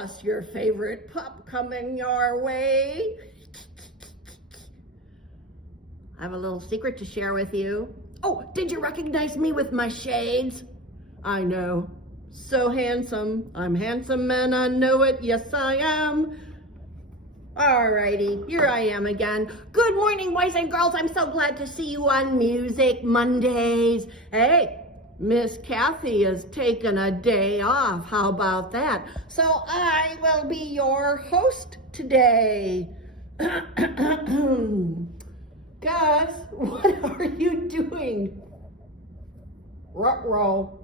just your favorite pup coming your way. I have a little secret to share with you. Oh, did you recognize me with my shades? I know, so handsome. I'm handsome and I know it, yes I am. Alrighty, here I am again. Good morning, boys and girls. I'm so glad to see you on Music Mondays. Hey, Miss Kathy has taken a day off. How about that? So I will be your host today. Guys, what are you doing? Ruh-roh.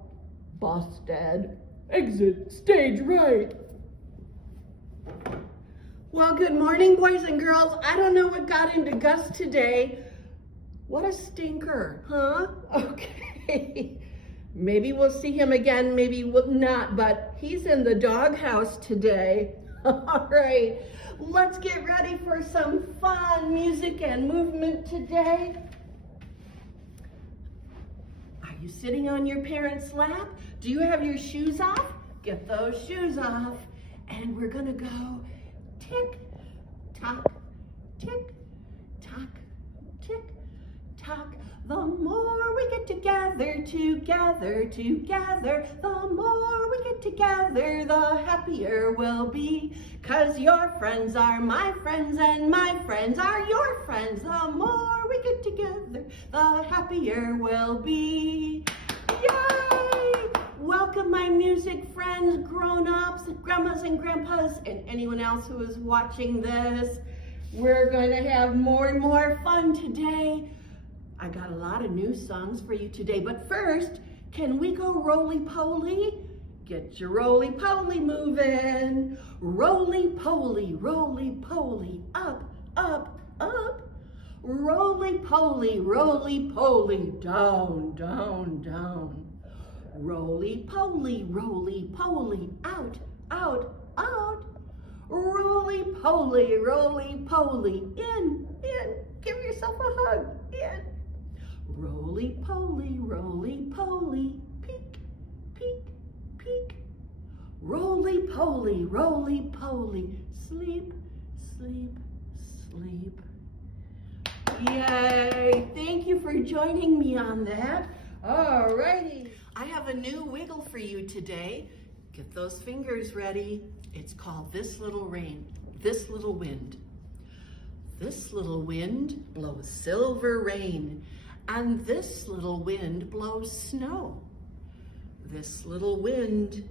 Busted. Exit stage right. Well, good morning, boys and girls. I don't know what got into Gus today. What a stinker, huh? Okay. Maybe we'll see him again, maybe we'll not, but he's in the doghouse today. All right, let's get ready for some fun music and movement today. Are you sitting on your parents' lap? Do you have your shoes off? Get those shoes off. And we're gonna go tick, tock, tick, tock, tick, tock. The more we get together, the more we get together, the happier we'll be. 'Cause your friends are my friends and my friends are your friends. The more we get together, the happier we'll be. Yay! Welcome my music friends, grown-ups, grandmas and grandpas, and anyone else who is watching this. We're going to have more and more fun today. I got a lot of new songs for you today, but first, can we go roly-poly? Get your roly-poly moving. Roly-poly, up, up, up. Roly-poly, down, down, down. Roly-poly, out, out, out. Roly-poly, in. Give yourself a hug, in. Roly-poly, peek, peek, peek. Roly-poly, sleep, sleep, sleep. Yay, thank you for joining me on that. Alrighty, I have a new wiggle for you today. Get those fingers ready. It's called This Little Rain, This Little Wind. This little wind blows silver rain, and this little wind blows snow. This little wind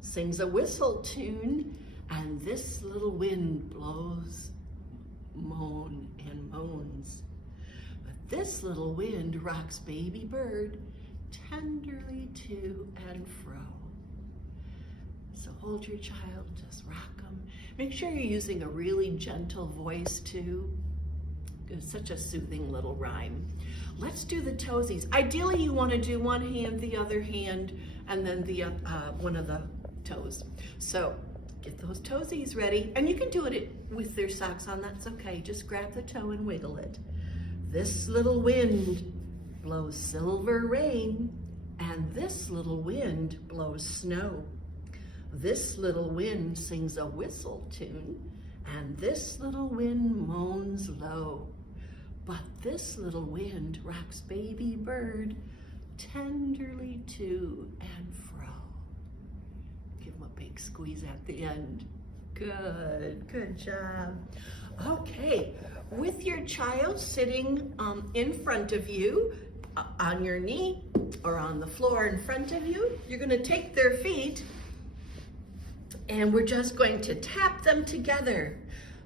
sings a whistle tune, and this little wind blows moan and moans. But this little wind rocks baby bird tenderly to and fro. So hold your child, just rock them. Make sure you're using a really gentle voice too. It's such a soothing little rhyme. Let's do the toesies. Ideally, you want to do one hand, the other hand, and then the one of the toes. So get those toesies ready, and you can do it with their socks on. That's okay. Just grab the toe and wiggle it. This little wind blows silver rain, and this little wind blows snow. This little wind sings a whistle tune, and this little wind moans low. But this little wind rocks baby bird tenderly to and fro. Give him a big squeeze at the end. Good job. Okay, with your child sitting in front of you, on your knee or on the floor in front of you, you're gonna take their feet and we're just going to tap them together.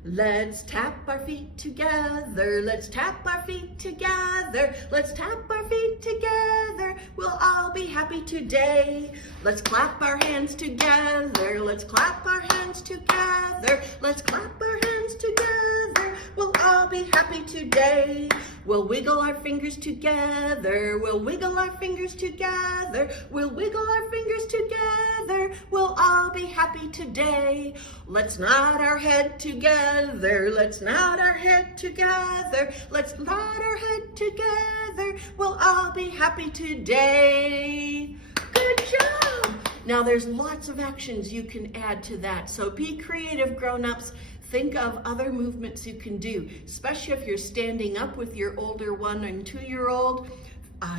Let's tap our feet together. Let's tap our feet together. Let's tap our feet together. We'll all be happy today. Let's clap our hands together. Let's clap our hands together. Let's clap our hands together. We'll all be happy today. We'll wiggle our fingers together. We'll wiggle our fingers together. We'll wiggle our fingers together. We'll all be happy today. Let's nod our head together. Let's nod our head together. Let's nod our head together. We'll all be happy today. Good job. Now there's lots of actions you can add to that. So be creative, grown-ups. Think of other movements you can do, especially if you're standing up with your older 1 and 2-year-old.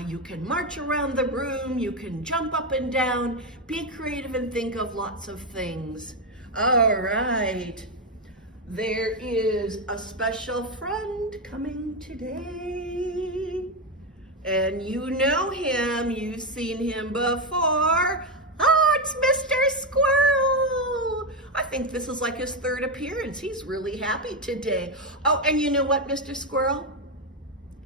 You can march around the room, you can jump up and down. Be creative and think of lots of things. All right. There is a special friend coming today. And you know him, you've seen him before. Oh, it's Mr. Squirrel. I think this is like his 3rd appearance. He's really happy today. Oh, and you know what, Mr. Squirrel?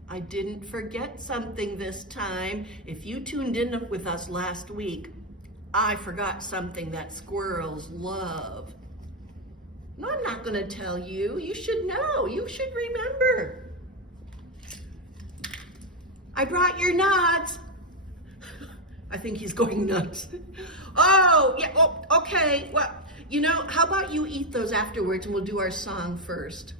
I didn't forget something this time. If you tuned in with us last week, I forgot something that squirrels love. No, I'm not gonna tell you. You should know, you should remember. I brought your nuts. I think he's going nuts. Oh, yeah, oh, okay. Well, you know, how about you eat those afterwards and we'll do our song first.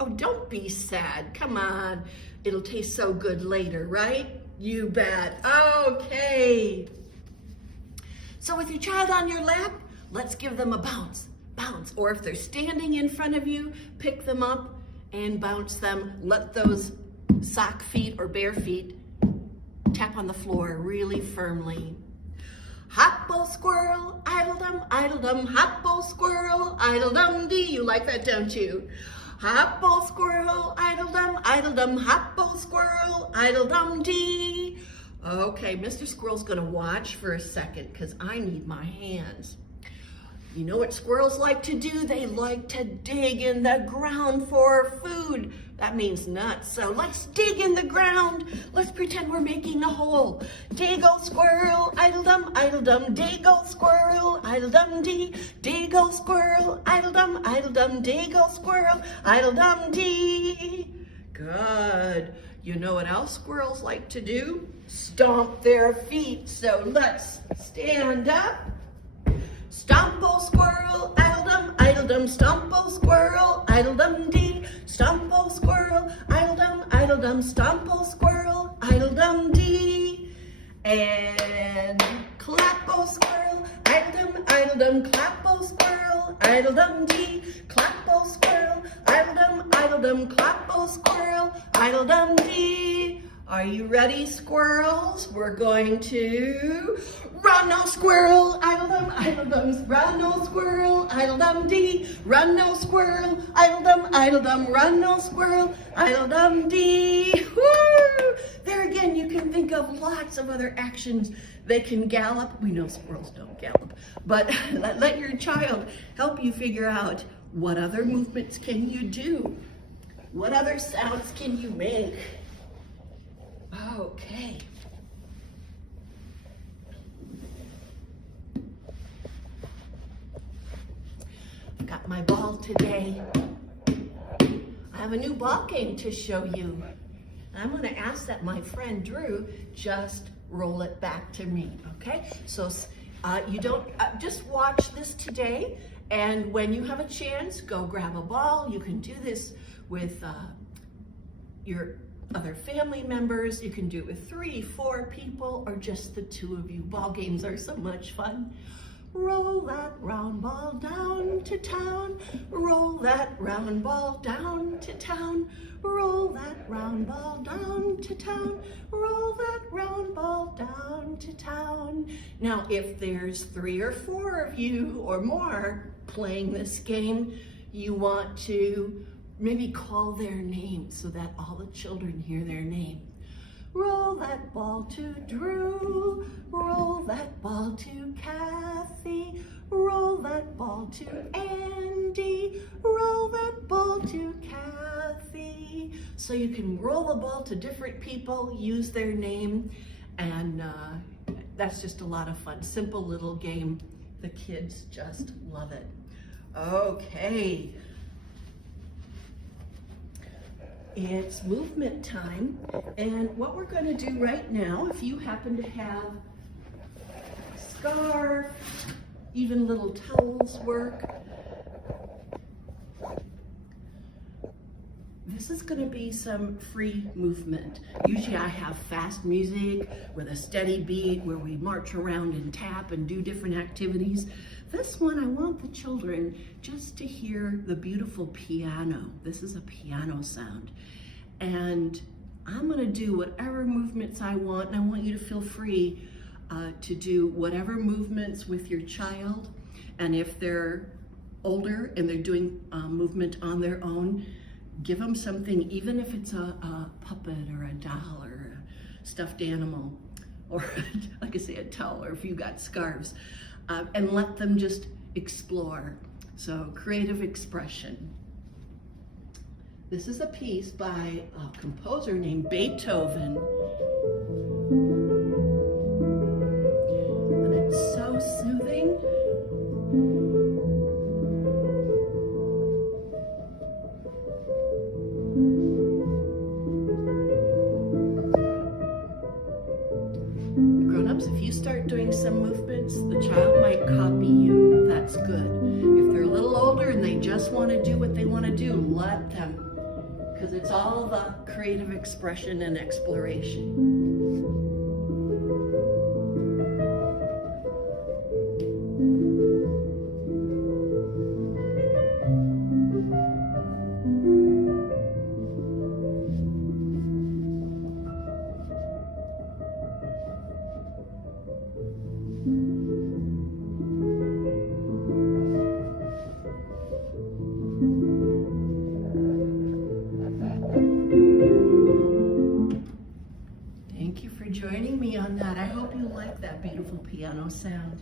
Oh, don't be sad, come on. It'll taste so good later, right? You bet, okay. So with your child on your lap, let's give them a bounce, bounce. Or if they're standing in front of you, pick them up and bounce them. Let those sock feet or bare feet tap on the floor really firmly. Hop-o squirrel, idle-dum, hop-o squirrel, idle-dum-dee. You like that, don't you? Hop-o squirrel, idle-dum, hop-o squirrel, idle-dum-dee. Okay, Mr. Squirrel's gonna watch for a second because I need my hands. You know what squirrels like to do? They like to dig in the ground for food. That means nuts. So let's dig in the ground. Let's pretend we're making a hole. Dig-o squirrel, idle-dum, dig-o squirrel, idle-dum-dee. Dig-o squirrel, idle-dum, dig-o squirrel, idle-dum-dee. Good. You know what else squirrels like to do? Stomp their feet. So let's stand up. Stompo squirrel, idle-dum, stompo squirrel, idle-dum-dee. Stompo squirrel, idle-dum, stompo squirrel, idle-dum-dee. And clap-o squirrel, idle-dum, clap-o squirrel, idle-dum-dee. Clap-o squirrel, idle-dum, clap-o squirrel, idle-dum-dee. Are you ready, squirrels? We're going to run-o squirrel, idle-dum, run-o squirrel, idle-dum-dee. Run-o squirrel, idle-dum, run-o squirrel, idle-dum-dee. Woo! There again, you can think of lots of other actions. They can gallop. We know squirrels don't gallop, but let your child help you figure out what other movements can you do? What other sounds can you make? Okay. I've got my ball today. I have a new ball game to show you. I'm going to ask that my friend Drew just roll it back to me, okay? So you don't, just watch this today, and when you have a chance, go grab a ball. You can do this with your other family members. You can do it with 3, 4 people, or just the 2 of you. Ball games are so much fun. Roll that round ball down to town. Roll that round ball down to town. Roll that round ball down to town. Roll that round ball down to town. Now, if there's 3 or 4 of you or more playing this game, you want to maybe call their name so that all the children hear their name. Roll that ball to Drew, roll that ball to Kathy, roll that ball to Andy, roll that ball to Kathy. So you can roll the ball to different people, use their name, and that's just a lot of fun. Simple little game. The kids just love it. Okay. It's movement time, and what we're going to do right now, if you happen to have a scarf, even little towels work. This is going to be some free movement. Usually I have fast music with a steady beat where we march around and tap and do different activities. This one, I want the children just to hear the beautiful piano. This is a piano sound. And I'm going to do whatever movements I want, and I want you to feel free to do whatever movements with your child. And if they're older and they're doing movement on their own, give them something, even if it's a puppet or a doll or a stuffed animal, or like I say, a towel, or if you got scarves, and let them just explore. So creative expression. This is a piece by a composer named Beethoven. And it's so soothing. Grown-ups, if you start doing some movements, the child might copy you. That's good. If they're a little older and they just want to do what they want to do, let them. Because it's all the creative expression and exploration. Thank you for joining me on that. I hope you like that beautiful piano sound.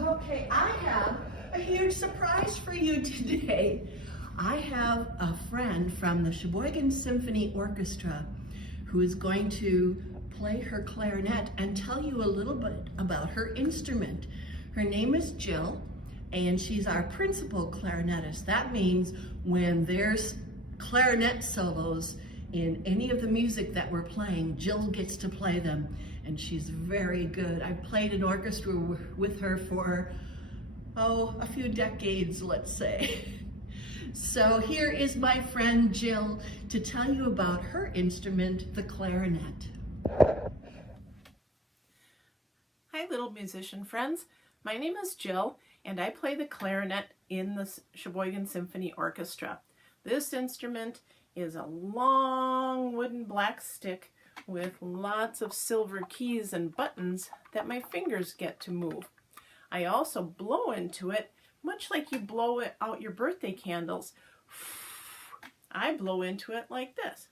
Okay, I have a huge surprise for you today. I have a friend from the Sheboygan Symphony Orchestra who is going to play her clarinet and tell you a little bit about her instrument. Her name is Jill, and she's our principal clarinetist. That means when there's clarinet solos in any of the music that we're playing, Jill gets to play them, and she's very good. I've played in orchestra with her for, a few decades, let's say. So here is my friend Jill to tell you about her instrument, the clarinet. Hi, little musician friends. My name is Jill, and I play the clarinet in the Sheboygan Symphony Orchestra. This instrument is a long wooden black stick with lots of silver keys and buttons that my fingers get to move. I also blow into it, much like you blow out your birthday candles. I blow into it like this.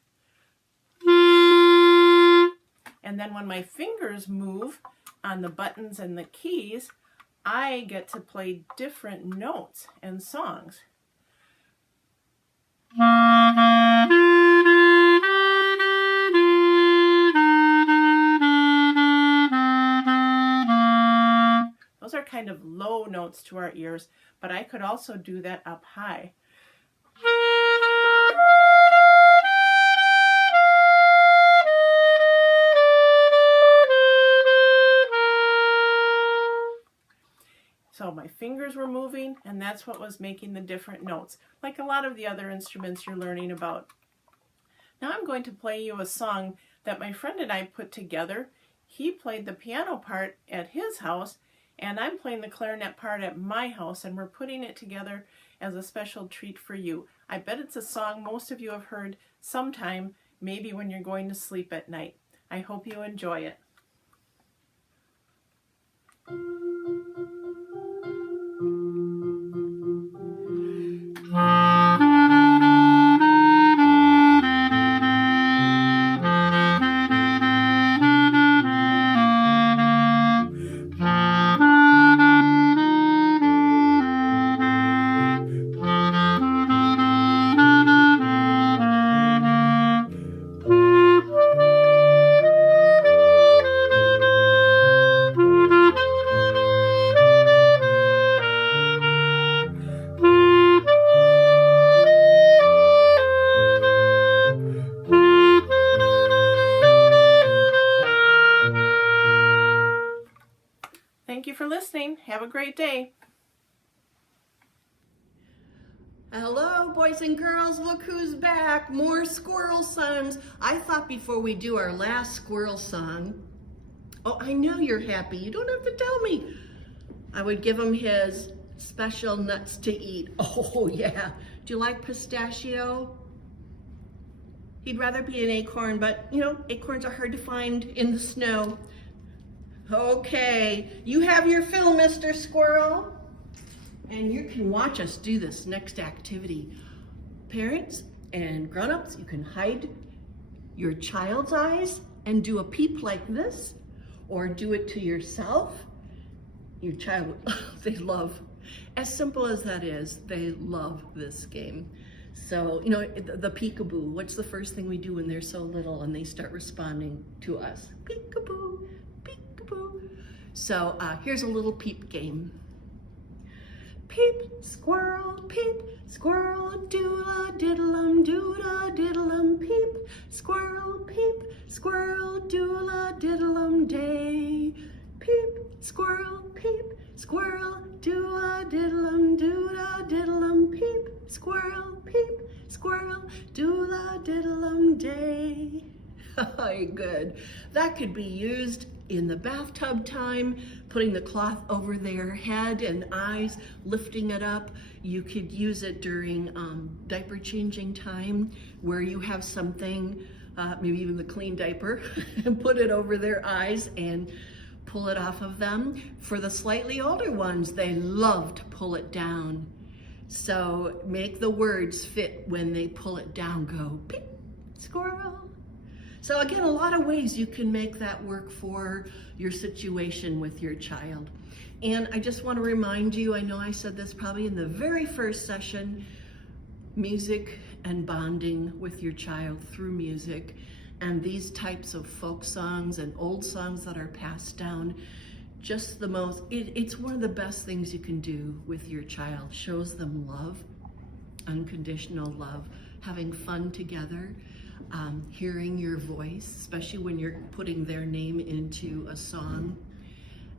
And then when my fingers move on the buttons and the keys, I get to play different notes and songs. Those are kind of low notes to our ears, but I could also do that up high. So my fingers were moving, and that's what was making the different notes, like a lot of the other instruments you're learning about. Now I'm going to play you a song that my friend and I put together. He played the piano part at his house, and I'm playing the clarinet part at my house, and we're putting it together as a special treat for you. I bet it's a song most of you have heard sometime, maybe when you're going to sleep at night. I hope you enjoy it. Thank you for listening. Have a great day. Hello, boys and girls, look who's back. More squirrel songs. I thought before we do our last squirrel song, oh, I know you're happy. You don't have to tell me. I would give him his special nuts to eat. Oh, yeah. Do you like pistachio? He'd rather be an acorn, but you know, acorns are hard to find in the snow. Okay, you have your fill, Mr. Squirrel. And you can watch us do this next activity. Parents and grown-ups, you can hide your child's eyes and do a peep like this, or do it to yourself. Your child, they love, as simple as that is, they love this game. So, you know, the peekaboo, what's the first thing we do when they're so little and they start responding to us? Peekaboo, peekaboo. So here's a little peep game. Peep, squirrel, doo-la diddle-um, doo-da diddle-um, peep, squirrel, doo-la diddle-um day. Peep, squirrel, doo-la diddle-um, doo-da diddle-um, peep, squirrel, doo-la diddle-um day. Good. That could be used in the bathtub time, putting the cloth over their head and eyes, lifting it up. You could use it during diaper changing time, where you have something, maybe even the clean diaper, and put it over their eyes and pull it off of them. For the slightly older ones, they love to pull it down. So make the words fit when they pull it down. Go, peep, squirrel. So again, a lot of ways you can make that work for your situation with your child. And I just want to remind you, I know I said this probably in the very first session, music and bonding with your child through music, and these types of folk songs and old songs that are passed down, just the most, it's one of the best things you can do with your child. Shows them love, unconditional love, having fun together. Hearing your voice, especially when you're putting their name into a song,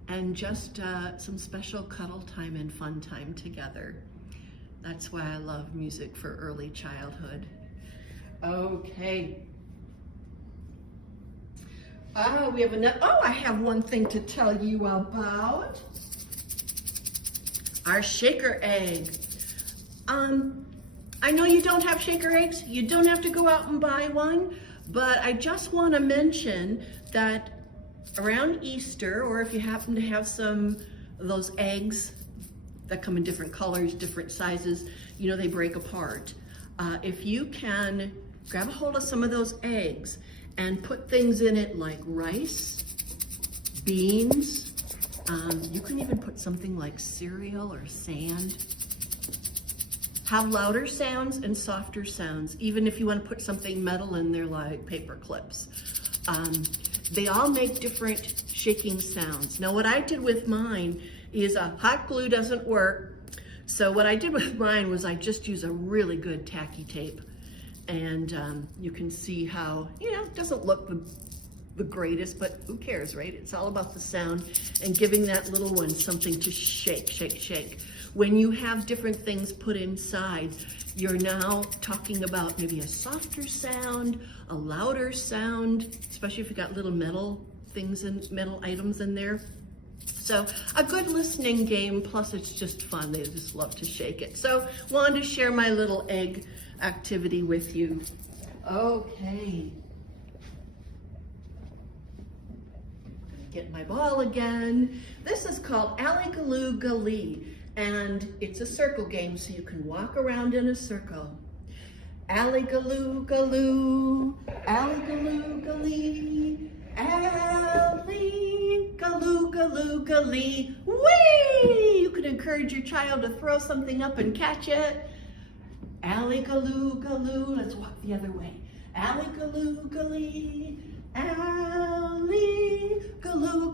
and just some special cuddle time and fun time together. That's why I love music for early childhood. Okay. We have another, I have one thing to tell you about. Our shaker egg. I know you don't have shaker eggs, you don't have to go out and buy one, but I just want to mention that around Easter, or if you happen to have some of those eggs that come in different colors, different sizes, you know, they break apart. If you can grab a hold of some of those eggs and put things in it like rice, beans, you can even put something like cereal or sand. Have louder sounds and softer sounds, even if you want to put something metal in there like paper clips. They all make different shaking sounds. Now what I did with mine is hot glue doesn't work. So what I did with mine was I just use a really good tacky tape. And you can see how, you know, it doesn't look the greatest, but who cares, right? It's all about the sound and giving that little one something to shake, shake, shake. When you have different things put inside, you're now talking about maybe a softer sound, a louder sound, especially if you got little metal things and metal items in there. So a good listening game, plus it's just fun. They just love to shake it. So wanted to share my little egg activity with you. Okay. Get my ball again. This is called Alley-Galoo Gully, and it's a circle game, so you can walk around in a circle. Alley-Galoo Galoo, Alley-Galoo Gully, Alley-Galoo Galoo Gully. Whee! You can encourage your child to throw something up and catch it. Alley-Galoo Galoo, let's walk the other way. Alley-Galoo Gully, Alley-Galoo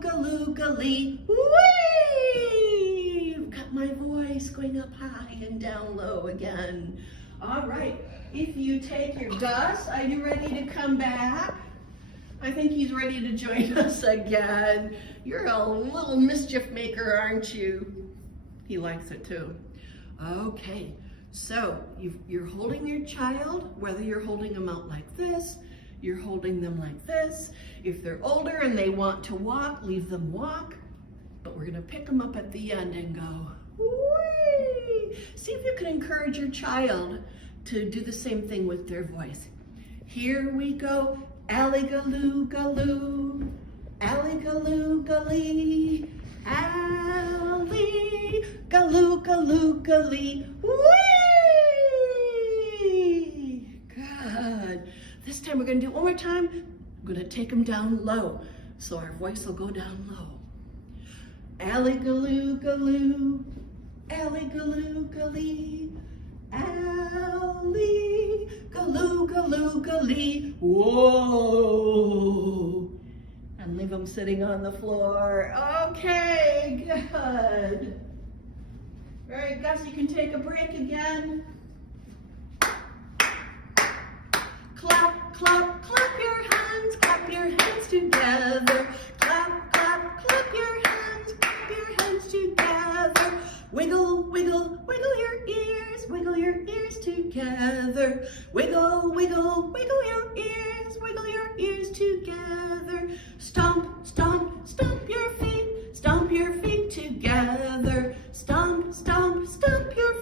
Galoo Gully. Whee! I've got my voice going up high and down low again. All right, if you take your Gus, are you ready to come back? I think he's ready to join us again. You're a little mischief maker, aren't you? He likes it too. Okay, So you're holding your child, whether you're holding them out like this, you're holding them like this. If they're older and they want to walk, leave them walk. But we're gonna pick them up at the end and go, whee! See if you can encourage your child to do the same thing with their voice. Here we go, alley-galoo, galoo, alley-galoo, gully, alley, galoo, galoo, gully, whee! Good. This time we're gonna do it one more time. We're gonna take them down low, so our voice will go down low. Alley-galoo, galoo, alley-galoo, gully, alley, galoo, galoo, gully, whoa! And leave them sitting on the floor. Okay, good. All right, Gus, you can take a break again. Clap, clap, clap your hands together. Clap, clap, clap your hands together. Wiggle, wiggle, wiggle your ears together. Wiggle, wiggle, wiggle your ears together. Stomp, stomp, stomp your feet together. Stomp, stomp, stomp your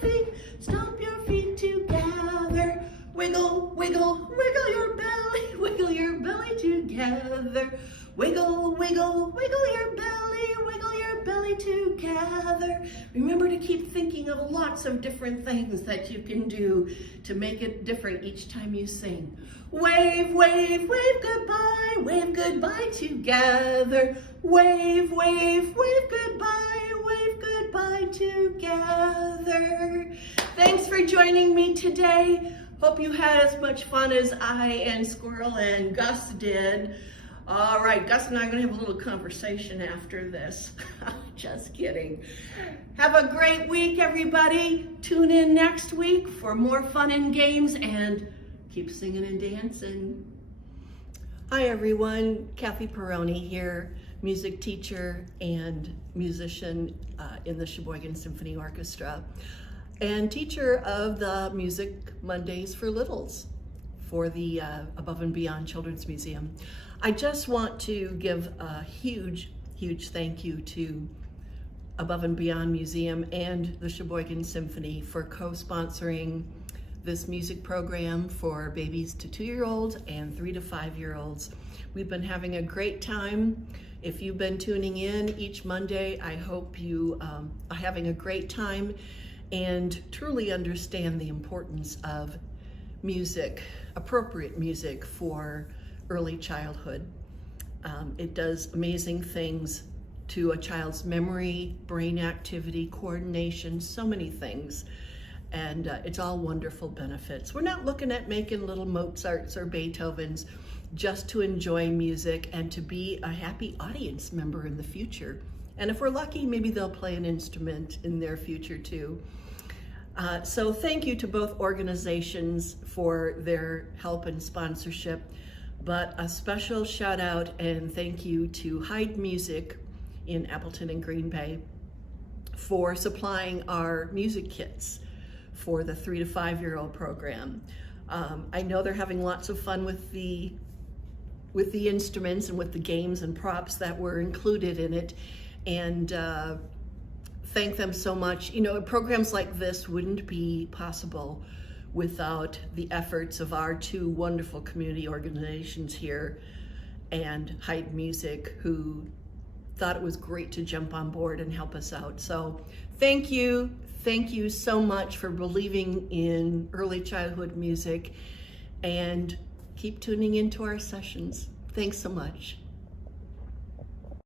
feet together. Wiggle, wiggle, wiggle your belly together. Wiggle, wiggle, wiggle your belly together. Remember to keep thinking of lots of different things that you can do to make it different each time you sing. Wave, wave, wave goodbye together. Wave, wave, wave goodbye together. Thanks for joining me today. Hope you had as much fun as I and Squirrel and Gus did. All right, Gus and I are gonna have a little conversation after this. Just kidding. Have a great week, everybody. Tune in next week for more fun and games, and keep singing and dancing. Hi, everyone. Kathy Peroni here, music teacher and musician in the Sheboygan Symphony Orchestra, and teacher of the Music Mondays for Littles for the Above and Beyond Children's Museum. I just want to give a huge, huge thank you to Above and Beyond Museum and the Sheboygan Symphony for co-sponsoring this music program for babies to 2-year-olds and 3 to 5-year-olds. We've been having a great time. If you've been tuning in each Monday, I hope you are having a great time and truly understand the importance of music, appropriate music for early childhood. It does amazing things to a child's memory, brain activity, coordination, so many things. And it's all wonderful benefits. We're not looking at making little Mozarts or Beethovens, just to enjoy music and to be a happy audience member in the future. And if we're lucky, maybe they'll play an instrument in their future too. So thank you to both organizations for their help and sponsorship, but a special shout out and thank you to Hyde Music in Appleton and Green Bay for supplying our music kits for the 3 to 5-year-old program. I know they're having lots of fun with the instruments and with the games and props that were included in it, and thank them so much. You know, programs like this wouldn't be possible without the efforts of our 2 wonderful community organizations here and Hyde Music, who thought it was great to jump on board and help us out. So thank you so much for believing in early childhood music, and keep tuning into our sessions. Thanks so much.